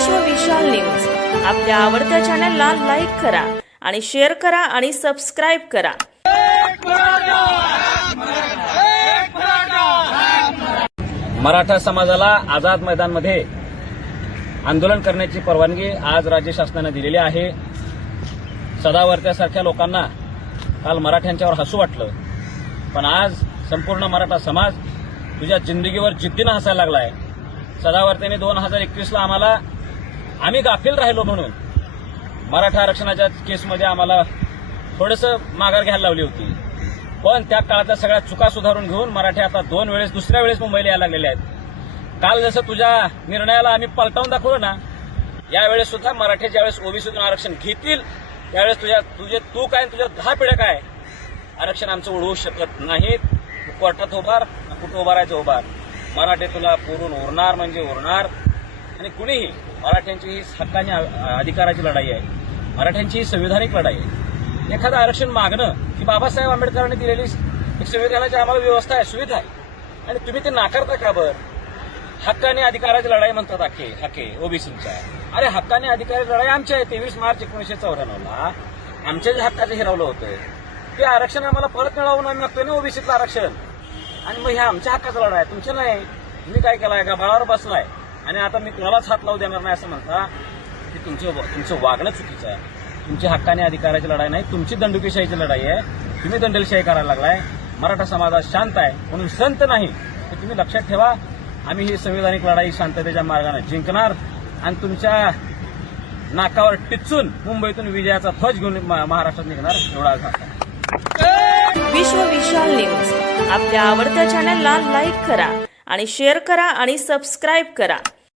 विश्व विशाल न्यूज आपल्या आवडत्या चॅनलला लाईक करा आणि शेअर करा आणि सबस्क्राइब करा। मराठा समाजाला आझाद मैदानमध्ये आंदोलन करण्याची परवानगी आज राज्य शासनाने दिलेली आहे। सदावर्त्यासारख्या लोकांना काल मराठ्यांच्यावर हसू वाटलं, पण आज संपूर्ण मराठा समाज तुझ्या जिंदगीवर जिद्दीने हसायला लागलाय। सदावर्त्याने 2021ला आम्ही गाफील राहिलो म्हणून मराठा आरक्षणाच्या केसमध्ये आम्हाला थोडंसं माघार घ्यायला लावली होती, पण त्या काळातल्या सगळ्या चुका सुधारून घेऊन मराठी आता दुसऱ्या वेळेस मुंबईला यायला लागलेले आहेत। काल जसं तुझ्या निर्णयाला आम्ही पलटवून दाखवलं ना, यावेळेस सुद्धा मराठी ज्यावेळेस ओबीसीतून आरक्षण घेतील त्यावेळेस तू काय तुझ्या 10 पिढ्या काय आरक्षण आमचं उडवू शकत नाहीत। तू कोर्टात उभार, कुठं उभारायचं उभार, मराठी तुला पुरून उरणार म्हणजे उरणार। आणि कुणीही मराठ्यांची ही हक्कानी अधिकाराची लढाई आहे, मराठ्यांची ही संविधानिक लढाई आहे। एखादं आरक्षण मागणं ही बाबासाहेब आंबेडकरांनी दिलेली एक संविधानाची आम्हाला व्यवस्था आहे, सुविधा आहे, आणि तुम्ही ते नाकारता का बरं? हक्कानी अधिकाराची लढाई म्हणतात हक्के ओबीसीच्या। अरे हक्कानी अधिकाराची लढाई आमची आहे। 23 मार्च 1994ला आमच्या जे हक्काचं हिरावलं होतं ते आरक्षण आम्हाला परत मिळवून आम्ही मागतोय ना ओबीसीतलं आरक्षण, आणि मग ह्या आमच्या हक्काचा लढाई आहे, तुमच्या नाही। तुम्ही काय केलाय का बाळावर बसलाय आणि आता मी कुणालाच हात लावू देणार नाही असं म्हणता, की तुमचं वागणं चुकीचं आहे। तुमची हक्काने अधिकाराची लढाई नाही, तुमची दंडुकेशाहीची लढाई आहे। तुम्ही दंडलशाही करायला लागलाय। मराठा समाज शांत आहे म्हणून संत नाही, तर तुम्ही लक्षात ठेवा, आम्ही ही संविधानिक लढाई शांततेच्या मार्गाने जिंकणार आणि तुमच्या नाकावर टिचून मुंबईतून विजयाचा ध्वज घेऊन महाराष्ट्रात निघणार। एवढा विश्व विशाल न्यूज आपल्या आवडत्या चॅनलला लाईक करा आणि शेअर करा आणि सबस्क्राइब करा।